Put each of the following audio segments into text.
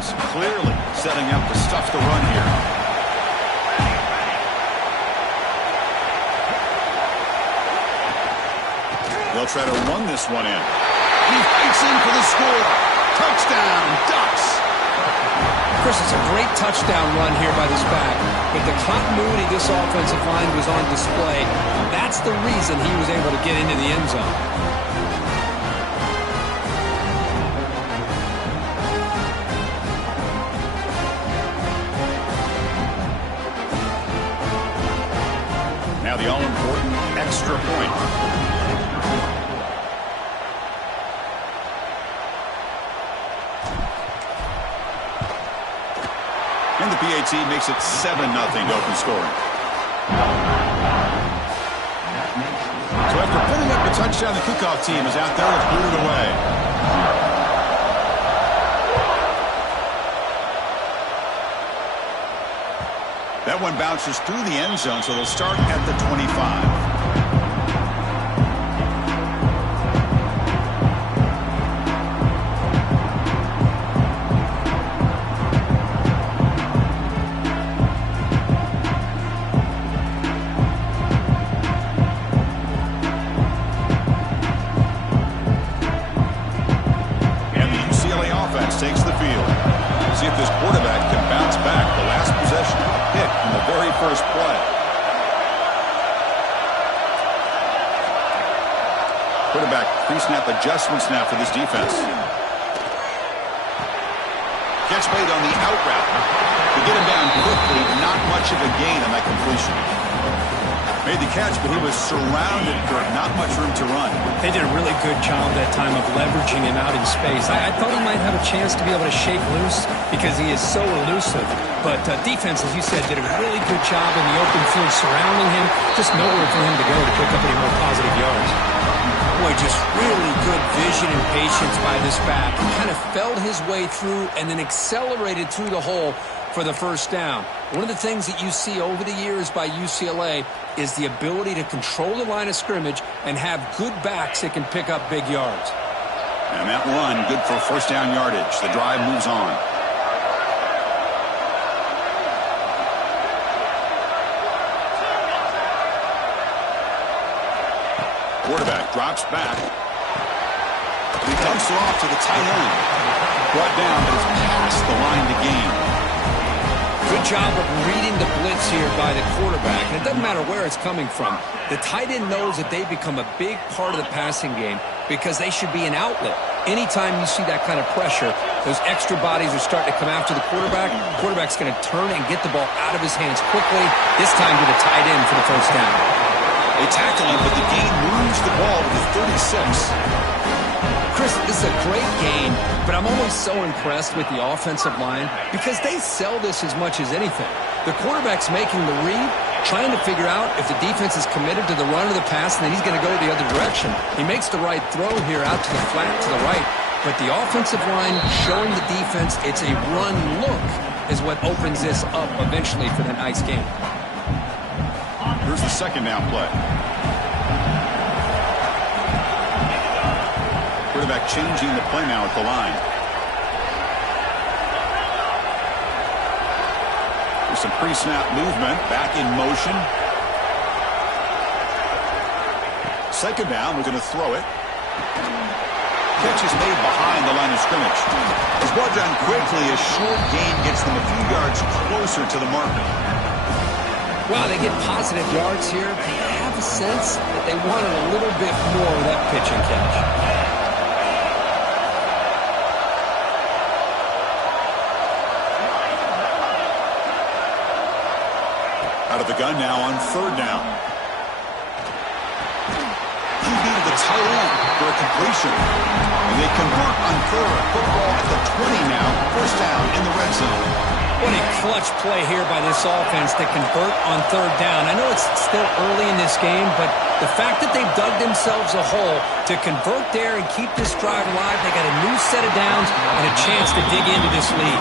defense, clearly setting up to stuff the run here. They'll try to run this one in. He fights in for the score. Touchdown, Ducks. Chris, it's a great touchdown run here by this back, but the continuity this offensive line was on display. That's the reason he was able to get into the end zone. Now the all-important extra point. And the PAT makes it 7-0 to open scoring. So after putting up a touchdown, the kickoff team is out there to boot it away. That one bounces through the end zone, so they'll start at the 25. Takes the field. See if this quarterback can bounce back. The last possession, a pick in the very first play. Quarterback pre-snap adjustments now for this defense. Catch made on the out route. To get him down quickly, not much of a gain on that completion. Made the catch, but he was surrounded for not much room to run. They did a really good job that time of leveraging him out in space. I thought he might have a chance to be able to shake loose because he is so elusive. But defense, as you said, did a really good job in the open field surrounding him. Just nowhere for him to go to pick up any more positive yards. Boy, just really good vision and patience by this back. He kind of felt his way through and then accelerated through the hole for the first down. One of the things that you see over the years by UCLA is the ability to control the line of scrimmage and have good backs that can pick up big yards. And that run, good for first down yardage. The drive moves on. Quarterback drops back. He dumps it off to the tight end. Brought down, but it's past the line to gain. Good job of reading the blitz here by the quarterback. And it doesn't matter where it's coming from. The tight end knows that they become a big part of the passing game because they should be an outlet. Anytime you see that kind of pressure, those extra bodies are starting to come after the quarterback. The quarterback's going to turn and get the ball out of his hands quickly, this time to the tight end for the first down. They tackle him, but the gain moves the ball to the 36. Chris, this is a great game, but I'm always so impressed with the offensive line because they sell this as much as anything. The quarterback's making the read, trying to figure out if the defense is committed to the run or the pass, and then he's going to go the other direction. He makes the right throw here out to the flat to the right, but the offensive line showing the defense it's a run look is what opens this up eventually for the nice game. Here's the second down play. Quarterback changing the play now at the line. There's some pre-snap movement. Back in motion. Second down. We're going to throw it. Catch is made behind the line of scrimmage. It's brought down quickly. A short gain gets them a few yards closer to the marker. Wow, they get positive yards here. They have a sense that they wanted a little bit more of that pitch and catch. Out of the gun now on third down. He needed the tight end for a completion. And they convert on third. Football at the 20 now. First down in the red zone. What a clutch play here by this offense to convert on third down. I know it's still early in this game, but the fact that they've dug themselves a hole to convert there and keep this drive alive, they got a new set of downs and a chance to dig into this lead.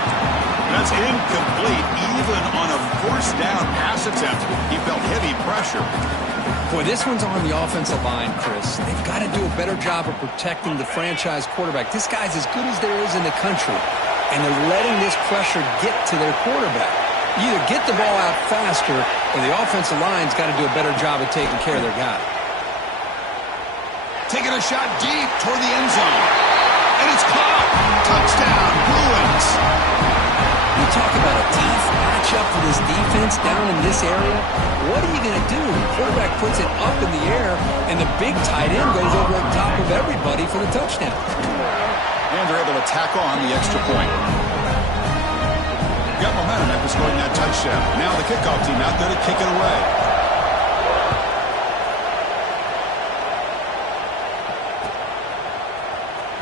That's incomplete. Even on a first down pass attempt, he felt heavy pressure. Boy, this one's on the offensive line, Chris. They've got to do a better job of protecting the franchise quarterback. This guy's as good as there is in the country. and they're letting this pressure get to their quarterback. You either get the ball out faster, or the offensive line's got to do a better job of taking care of their guy. Taking a shot deep toward the end zone. And it's caught. Touchdown, Bruins. You talk about a tough matchup for this defense down in this area. What are you going to do? The quarterback puts it up in the air, and the big tight end goes over on top of everybody for the touchdown. And they're able to tack on the extra point. Got momentum after scoring that touchdown. Now the kickoff team out there to kick it away.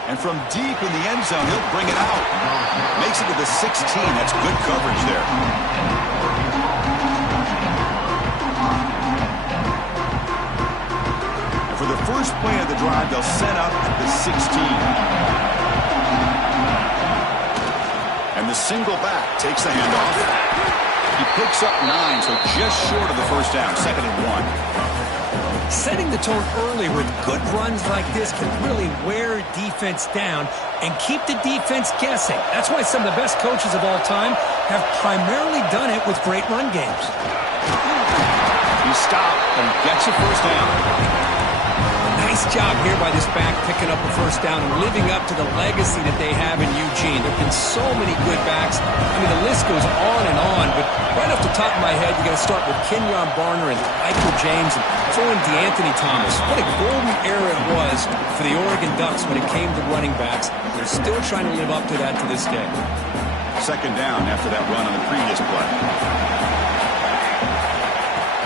And from deep in the end zone, he'll bring it out. Makes it to the 16. That's good coverage there. And for the first play of the drive, they'll set up at the 16. And the single back takes the handoff. He picks up 9, so just short of the first down, 2nd and 1. Setting the tone early with good runs like this can really wear defense down and keep the defense guessing. That's why some of the best coaches of all time have primarily done it with great run games. He stopped and gets a first down. Nice job here by this back picking up a first down and living up to the legacy that they have in Eugene. There have been so many good backs. I mean, the list goes on and on, but right off the top of my head, you got to start with Kenyon Barner and Michael James and throw in DeAnthony Thomas. What a golden era it was for the Oregon Ducks when it came to running backs. They're still trying to live up to that to this day. 2nd down after that run on the previous play.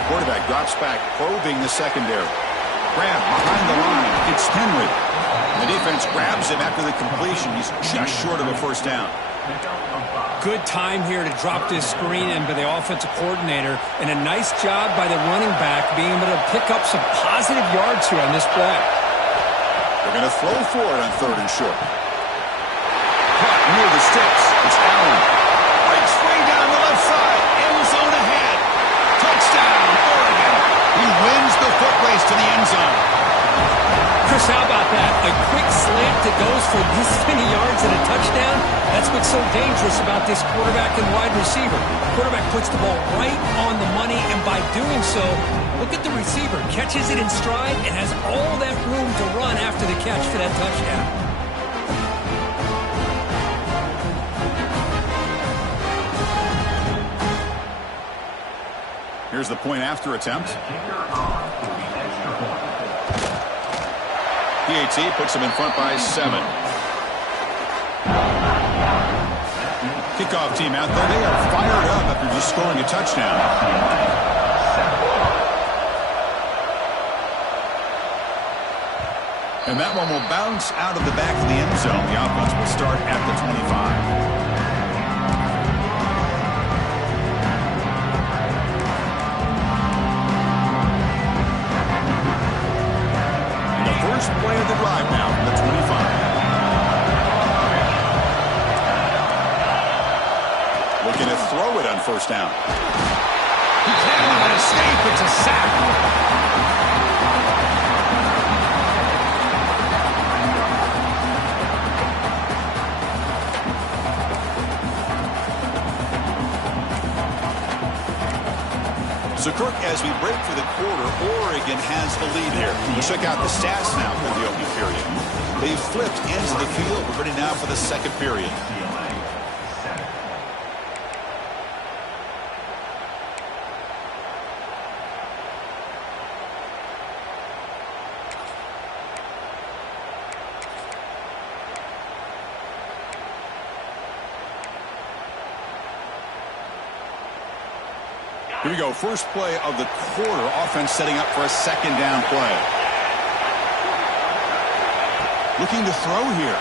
Quarterback drops back, probing the secondary. Grab behind the line. It's Henry. The defense grabs him after the completion. He's just short of a first down. Good time here to drop this screen in by the offensive coordinator, and a nice job by the running back being able to pick up some positive yards here on this play. They're going to throw for it on 3rd and short. Caught near the sticks. It's Allen. Breaks free down the left side. End zone ahead. Touchdown, Oregon. He wins the foot race to the end zone. Chris, how about that? A quick slant that goes for this many yards and a touchdown. That's what's so dangerous about this quarterback and wide receiver. Quarterback puts the ball right on the money, and by doing so, look at the receiver. Catches it in stride and has all that room to run after the catch for that touchdown. Here's the point after attempt. PAT puts him in front by 7. Kickoff team out there. They are fired up after just scoring a touchdown. And that one will bounce out of the back of the end zone. The offense will start at the 25. First play of the drive now from the 25. Looking to throw it on first down. He cannot escape. It's a sack. So, Kirk, as we break for the quarter, Oregon has the lead here. Let's check out the stats now for the opening period. They've flipped ends of the field. We're ready now for the second period. Here we go. First play of the quarter. Offense setting up for a 2nd down play. Looking to throw here.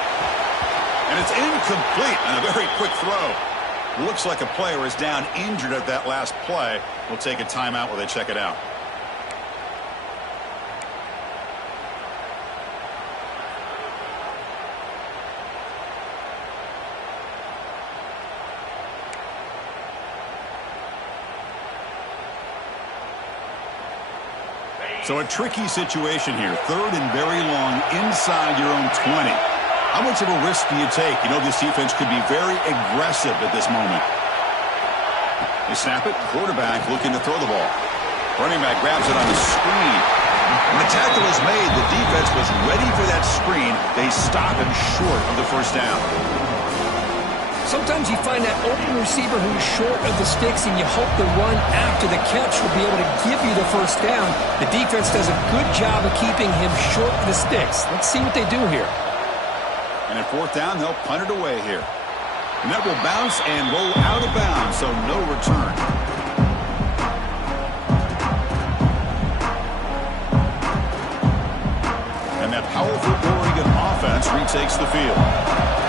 And it's incomplete on a very quick throw. Looks like a player is down injured at that last play. We'll take a timeout while they check it out. So a tricky situation here. 3rd and very long inside your own 20. How much of a risk do you take? You know this defense could be very aggressive at this moment. They snap it. Quarterback looking to throw the ball. Running back grabs it on the screen. When the tackle is made, the defense was ready for that screen. They stop him short of the first down. Sometimes you find that open receiver who's short of the sticks, and you hope the run after the catch will be able to give you the first down. The defense does a good job of keeping him short of the sticks. Let's see what they do here. And at fourth down, they'll punt it away here. And that will bounce and roll out of bounds, so no return. And that powerful Oregon offense retakes the field.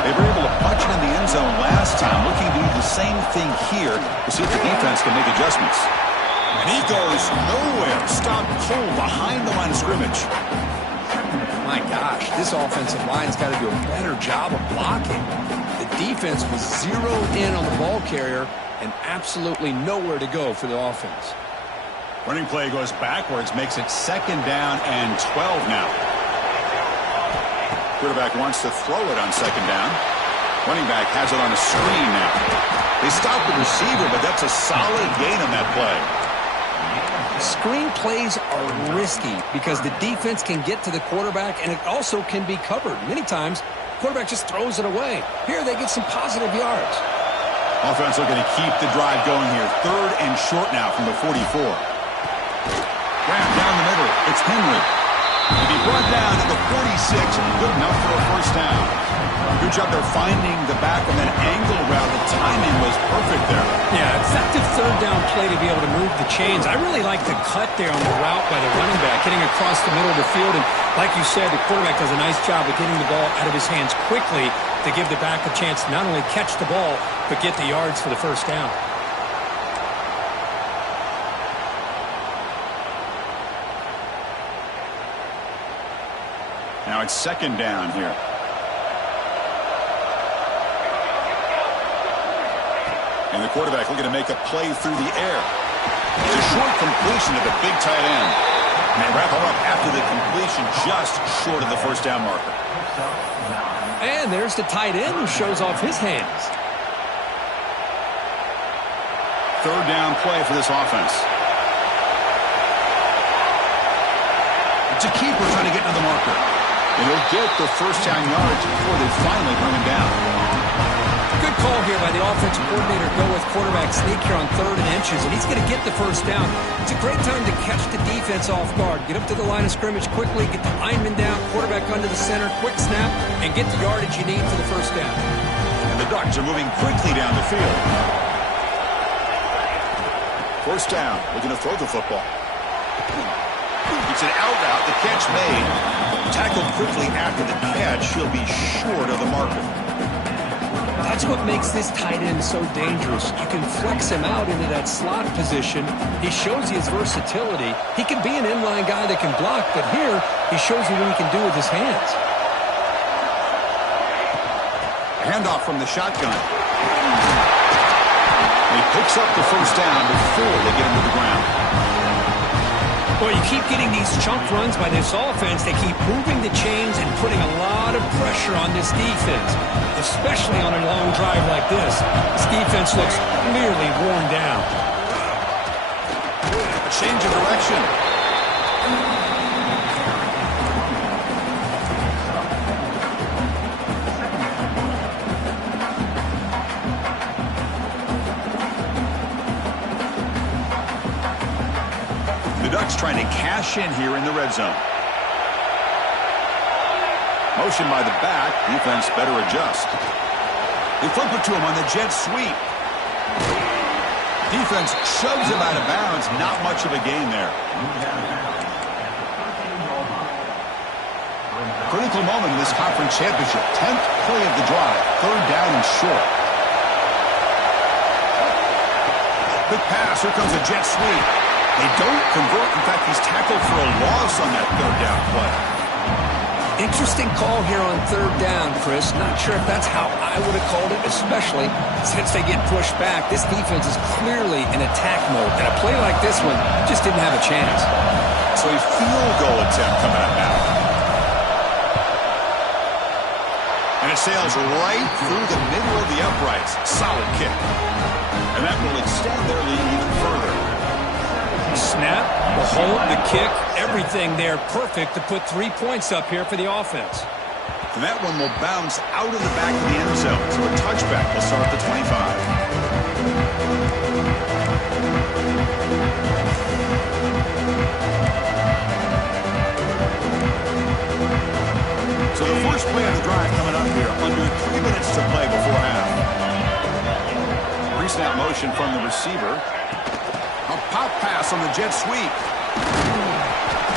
They were able to punch it in the end zone last time, looking to do the same thing here to see if the defense can make adjustments. And he goes nowhere. Stopped cold behind the line of scrimmage. My gosh, this offensive line's got to do a better job of blocking. The defense was zeroed in on the ball carrier and absolutely nowhere to go for the offense. Running play goes backwards, makes it second down and 12 now. Quarterback wants to throw it on second down. Running back has it on a screen now. They stop the receiver, but that's a solid gain on that play. Screen plays are risky because the defense can get to the quarterback, and it also can be covered. Many times, the quarterback just throws it away. Here, they get some positive yards. Offense looking to keep the drive going here. Third and short now from the 44. Grab down the middle. It's Henry. To be brought down to the 46, good enough for a first down. Good job there finding the back on that angle route. The timing was perfect there. Yeah, effective third down play to be able to move the chains. I really like the cut there on the route by the running back, getting across the middle of the field. And like you said, the quarterback does a nice job of getting the ball out of his hands quickly to give the back a chance to not only catch the ball, but get the yards for the first down. Now it's second down here. And the quarterback looking to make a play through the air. It's a short completion to the big tight end. And they wrap him up after the completion just short of the first down marker. And there's the tight end who shows off his hands. Third down play for this offense. It's a keeper trying to get to the marker. And he'll get the first down yards before they finally bring him down. Good call here by the offensive coordinator. Go with quarterback sneak here on 3rd and inches, and he's going to get the first down. It's a great time to catch the defense off guard. Get up to the line of scrimmage quickly, get the lineman down, quarterback under the center, quick snap, and get the yardage you need for the first down. And the Ducks are moving quickly down the field. First down, looking to throw the football. It's an out route, the catch made. Tackled quickly after the catch. He'll be short of the marker. That's what makes this tight end so dangerous. You can flex him out into that slot position. He shows you his versatility. He can be an inline guy that can block, but here he shows you what he can do with his hands. A handoff from the shotgun. And he picks up the first down before they get him to the ground. Well, you keep getting these chunk runs by this offense. They keep moving the chains and putting a lot of pressure on this defense, especially on a long drive like this. This defense looks clearly worn down. A change of direction. Ducks trying to cash in here in the red zone. Motion by the back. Defense better adjust. They flip it to him on the jet sweep. Defense shoves him out of bounds. Not much of a gain there. Critical moment in this conference championship. 10th play of the drive. Third down and short. Quick pass. Here comes a jet sweep. They don't convert. In fact, he's tackled for a loss on that third down play. Interesting call here on third down, Chris. Not sure if that's how I would have called it, especially since they get pushed back. This defense is clearly in attack mode, and a play like this one just didn't have a chance. So a field goal attempt coming up now. And it sails right through the middle of the uprights. Solid kick. And that will extend their lead even further. Snap, the hold, the kick, everything there perfect to put 3 points up here for the offense. And that one will bounce out of the back of the end zone. So a touchback will start at the 25. So the first play of the drive coming up here, under 3 minutes to play before half. Pre-snap motion from the receiver. A pop pass on the jet sweep.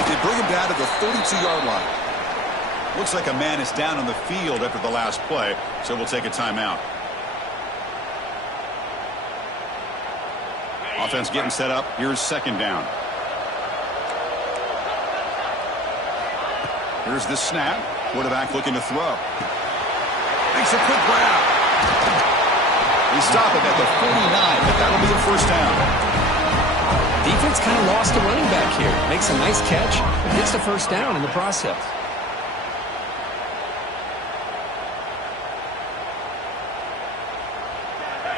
They bring him down to the 32-yard line. Looks like a man is down on the field after the last play, so we'll take a timeout. Offense getting set up. Here's second down. Here's the snap. Quarterback looking to throw. Makes a quick grab. We stop it at the 49, but that'll be a first down. Defense kind of lost a running back here. Makes a nice catch, but gets the first down in the process.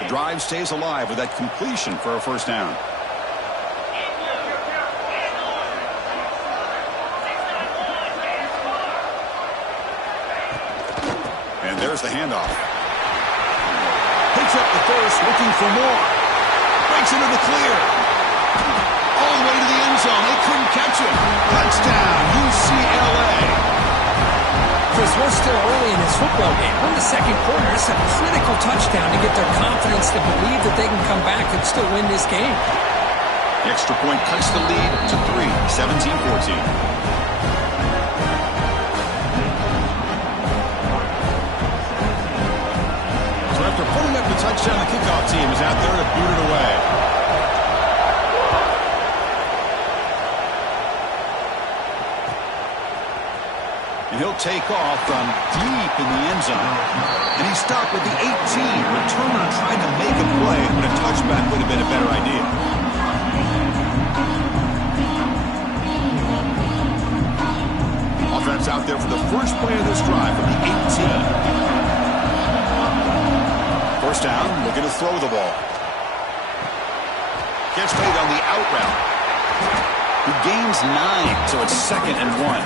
The drive stays alive with that completion for a first down. And there's the handoff. Picks up the first, looking for more. Breaks into the clear. All the way to the end zone. They couldn't catch him. Touchdown, UCLA. Chris, we're still early in this football game. We're in the second quarter. It's a critical touchdown to get their confidence to believe that they can come back and still win this game. The extra point cuts the lead to 3, 17-14. After putting up the touchdown, the kickoff team is out there to boot it away. And he'll take off from deep in the end zone. And he stopped with the 18. Returner tried to make a play, but a touchback would have been a better idea. Offense out there for the first play of this drive from the 18. First down, looking to throw the ball. Gets made on the out route. He gains 9, so it's 2nd and 1.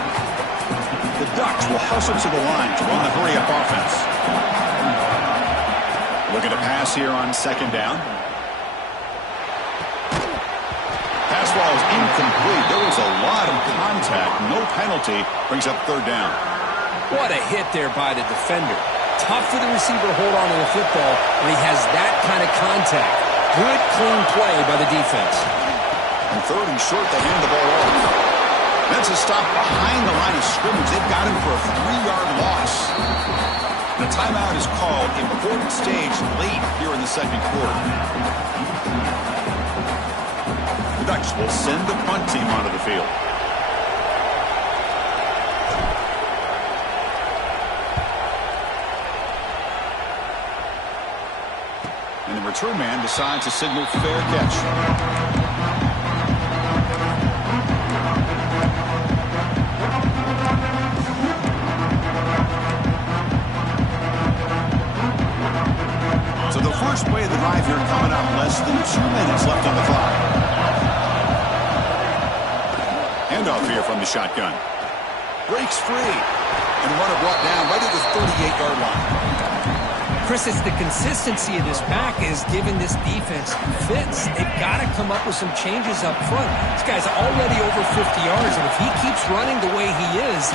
The Ducks will hustle to the line to run the hurry-up offense. Looking to pass here on 2nd down. Pass ball is incomplete. There was a lot of contact. No penalty. Brings up 3rd down. What a hit there by the defender. Tough for the receiver to hold on to the football when he has that kind of contact. Good, clean play by the defense. And 3rd and short, they hand the ball off. That's a stop behind the line of scrimmage. They've got him for a 3-yard loss. The timeout is called. Important stage late here in the second quarter. The Ducks will send the punt team onto the field. And the return man decides to signal fair catch. So the first play of the drive here coming up. Less than 2 minutes left on the clock. Handoff here from the shotgun. Breaks free. And runner brought down right at the 38-yard line. Chris, it's the consistency of this back is giving this defense fits. They've got to come up with some changes up front. This guy's already over 50 yards, and if he keeps running the way he is,